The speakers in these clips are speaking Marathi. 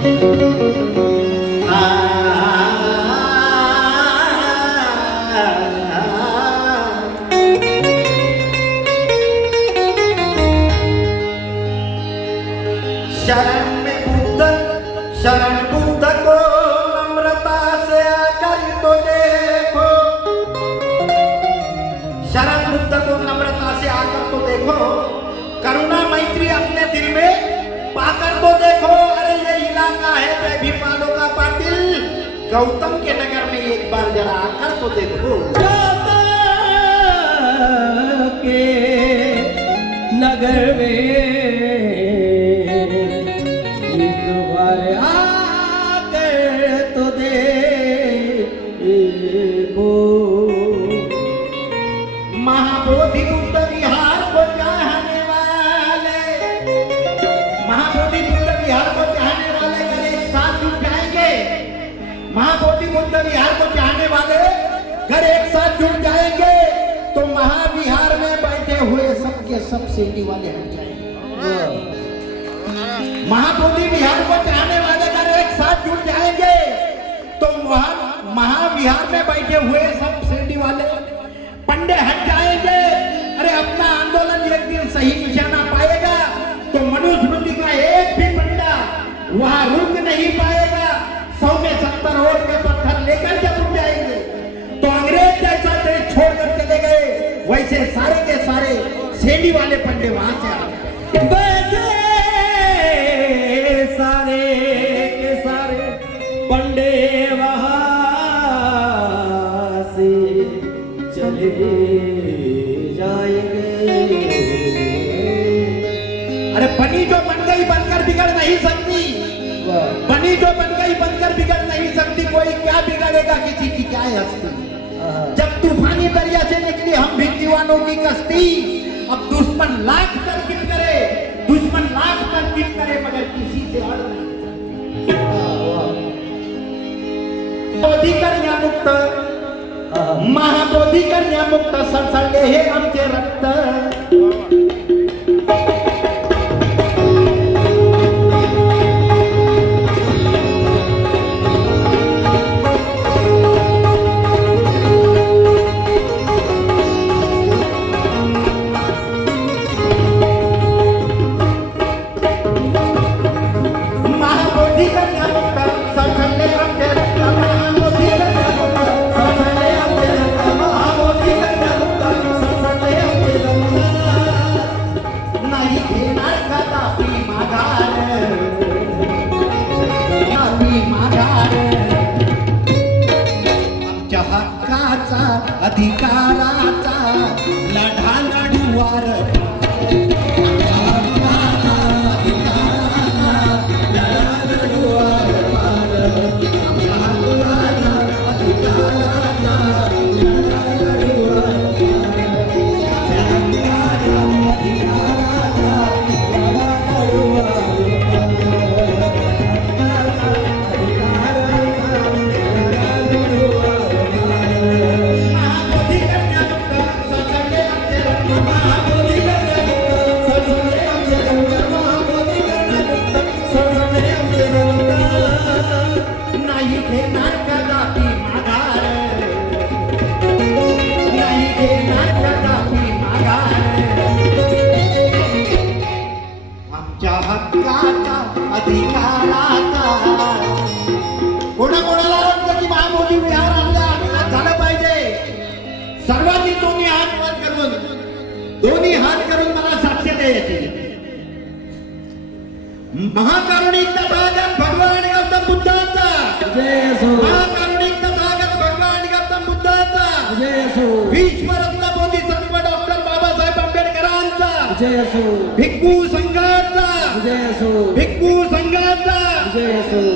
शरण में बुद्ध शरण बुद्ध को नम्रता से कर तो देखो शरण बुद्ध को नम्रता से आकर तो देखो। करुणा मैत्री अपने दिल में पाकर तो देखो। अरे ये इलाका है बेभीपालों का पाटिल गौतम के नगर में एक बार जरा आकर तो देखो के नगर में साथ जुट जाएँगे तो महाविहार में बैठे हुए सबके सब सीढ़ी वाले हट जाएँगे। महाबोधि विहार को चाहने वाले अगर एक साथ जुट जाएँगे तो वहाँ महाविहार में बैठे हुए सब सीढ़ी वाले पंडे हट जाएँगे। अरे अपना आंदोलन एक दिन सही निशाना पाएगा तो मनुस्मृति का एक भी पंडा वहाँ रुक नहीं पाएगा। सौ में सत्तर वोट के पत्थर लेकर वैसे सारे के सारे सेडी वाले पंडे वहाँ से आ गए वैसे सारे के सारे पंडे वहाँ से चले जाएँगे। अरे बनी जो बन गई बनकर बिगड़ नहीं सकती। बनी जो बन गई बनकर बिगड़ नहीं सकती। कोई क्या बिगड़ेगा? किसी की क्या है हस्ती? दरिया से निकली हम भी दीवानों की कश्ती। अब दुश्मन लाख तरकीब करे दुश्मन लाख तरकीब करे मगर किसी से अड़ नहीं। बोधी करण्या मुक्त आहा। महाबोधी करण्या मुक्त सळसळले हे आमचे रक्त। महाबोधी हक्काचा अधिकाराचा कोणाकोणाला वाटतं की महामोदी विहार पाहिजे? सर्वांनी दोन्ही हात वर करून दोन्ही हात करून मला साक्ष द्यायची. भगवान गौतम बुद्धाचा. भगवान गौतम बुद्धाचा. डॉक्टर बाबासाहेब आंबेडकरांचा. जय भिक्खू संघात जय असो. भिक्खू संघाचा. जय असो.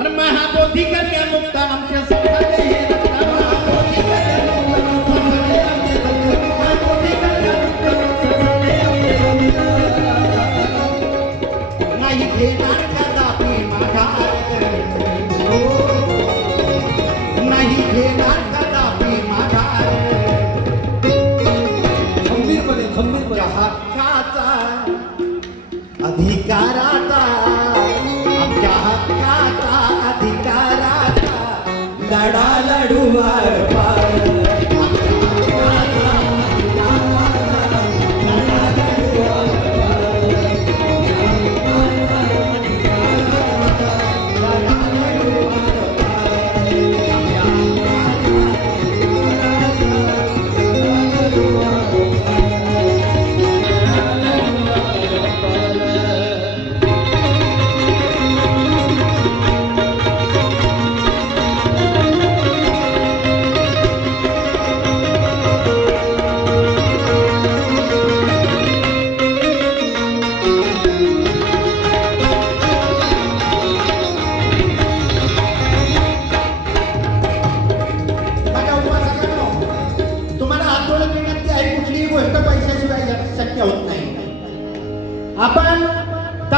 अरे महाबोधी मुक्त आमच्या सगळे लडा लडू वार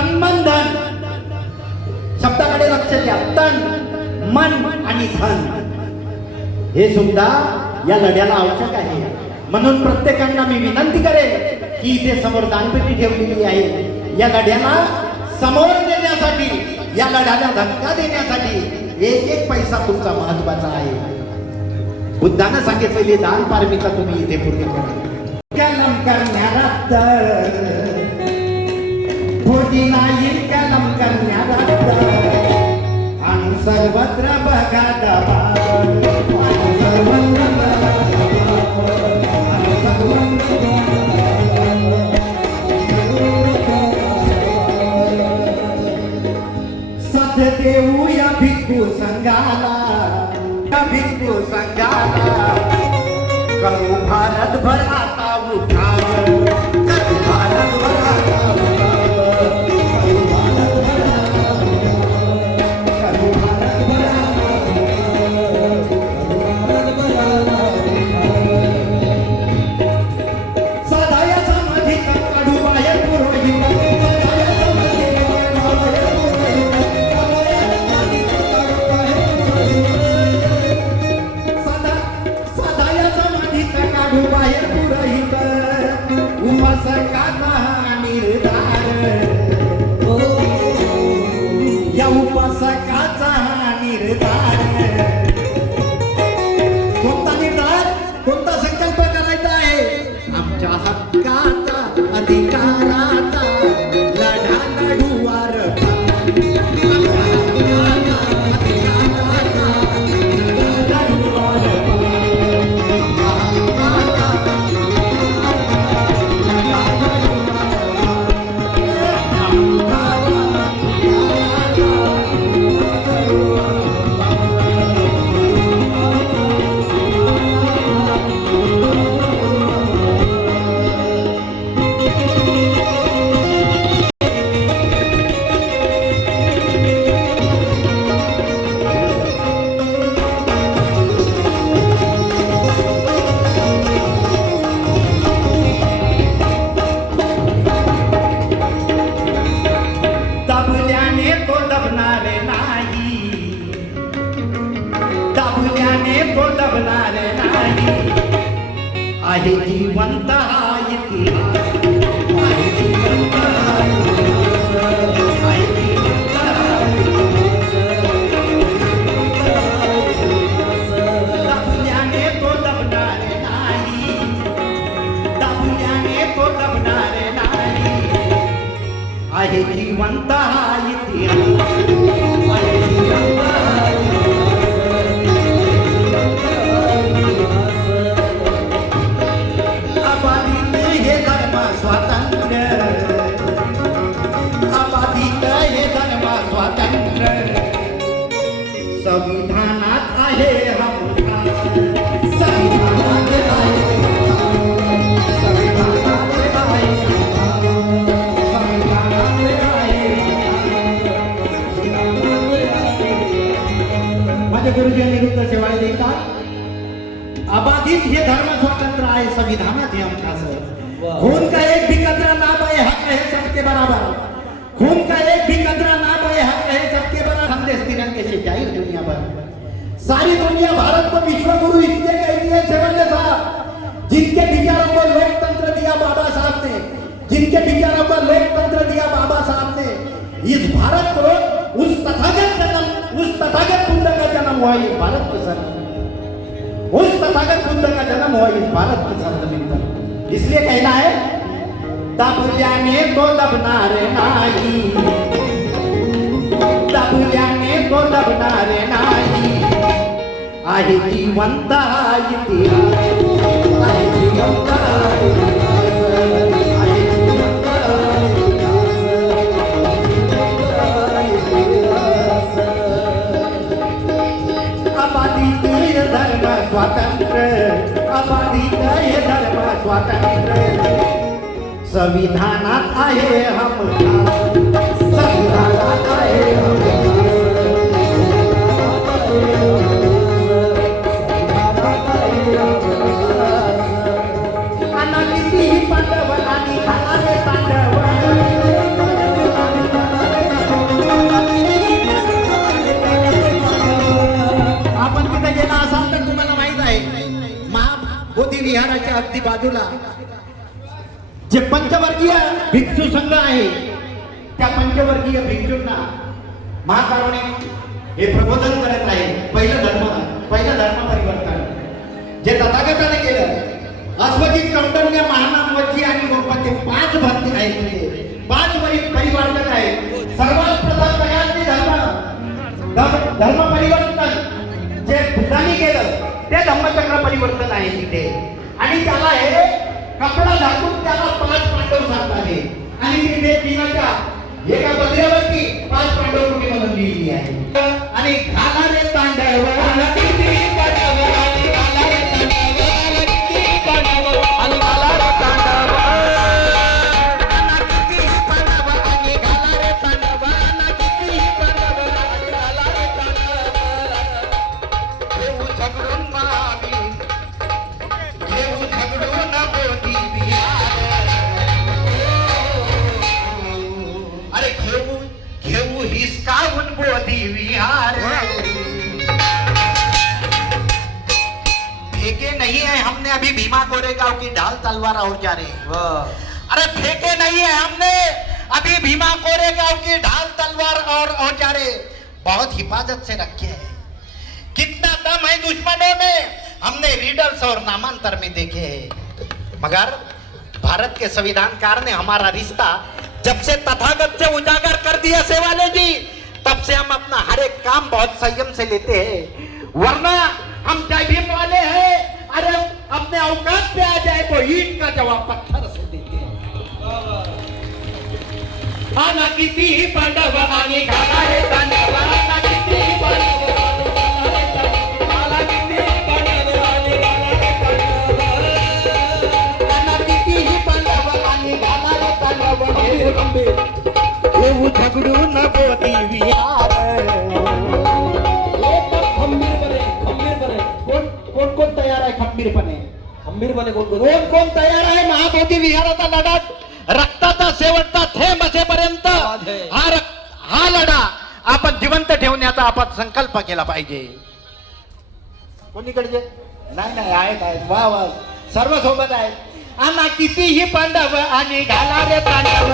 तन धन शब्दाकडे लक्ष द्या. तन मन आणि धन. हे सुद्धा या लढ्याला आवश्यक आहे. म्हणून प्रत्येकांना मी विनंती करेन की इथे समोर दानपेटी ठेवलेली आहे. या लढ्याला समोर देण्यासाठी या लढ्याला धक्का देण्यासाठी एक एक पैसा तुमचा महत्त्वाचा आहे. बुद्धानं सांगितलेली दान पारमिता तुम्ही इथे पूर्ण करा. कलम करण्याला तर. संविधानात आहे आहे माझे गुरुजी निरुद्ध शेवाळे देतात. अबाधित हे धर्म स्वतंत्र आहे संविधानात हे आमच्या वाह. खून तिरंगे से दुनिया भर। सारी दुनिया भारत को विश्व गुरु इसलिए कहती है सेवन्य साहब जिनके विचारों को लोकतंत्र दिया बाबा साहब ने, जिनके विचारों को लोकतंत्र दिया बाबा साहब ने, इस भारत को, उस तथागत जन्म, उस तथागत पुत्र का जन्म हुआ ये भारत के सर उस तथागत बुद्ध का जन्म हुआ इस भारत की सरजमीन पर इसलिए कहना है दबल्याने तो दबनारे नाही दबल्याने नाही. आहे जिवंत इतिहास आहे जिवंत धर्म स्वातंत्र्य. अबाधित धर्म स्वातंत्र्य. संविधानात आहे हम. महाबोधी विहाराच्या अगदी बाजूला. जे पंचवर्गीय भिक्षू संघ आहे त्या पंचवर्गीय भिक्षूंना महाकारुणे हे प्रबोधन करत आहे पहिलं धर्म पहिलं धर्म परिवर्तन. जे तथागताने केलं अश्वजित कौटल्य महानामवची आणि गोपाचे पाच भक्ती आहेत पाच परिवर्तक आहेत. सर्वात प्रथम सगळ्यांनी धर्म. धर्म धर्म परिवर्तन. जे बुद्धांनी केलं ते धम्मचक्र परिवर्तन आहे तिथे. आणि त्याला हे कपडा झाकून त्याला पाच पांडव सांगतात आणि तिथे तिनाच्या एका पत्र्यावरती पाच पांडव कुटुंब लिहिली आहे. आणि खाणारे रे तांडव तलवार और जा रही अरे फेंके नहीं है हमने। अभी भीमा कोरेगांव की ढाल तलवार और औजारे बहुत हिफाजत से रखे हैं। कितना दम है दुश्मनों में। हमने रीडल्स और नामांतर में देखे हैं। मगर भारत के संविधानकार ने हमारा रिश्ता जब से तथागत से उजागर कर दिया सेवाले जी तब से हम अपना हर एक काम बहुत संयम से लेते हैं। वरना हम जय भीम वाले हैं। अरे अपने औकात पे आ जाए तो ईट का जवाब पत्थर से देते हैं आना कितीही पांडव आना पांडव पांडव. गंभीर, गंभीर. येऊ झगडून बोधी विहार कोण कोण तयार आहे? विहाराचा रक्ताचा शेवटचा थेंब असेपर्यंत हा. हा लढा आपण जिवंत ठेवण्याचा आपण संकल्प केला पाहिजे. कोणीकडे नाही नाही आहेत आहेत. वा वा. सर्व सोबत आहेत आणि कितीही पांडव आणि घाला रे पांडव.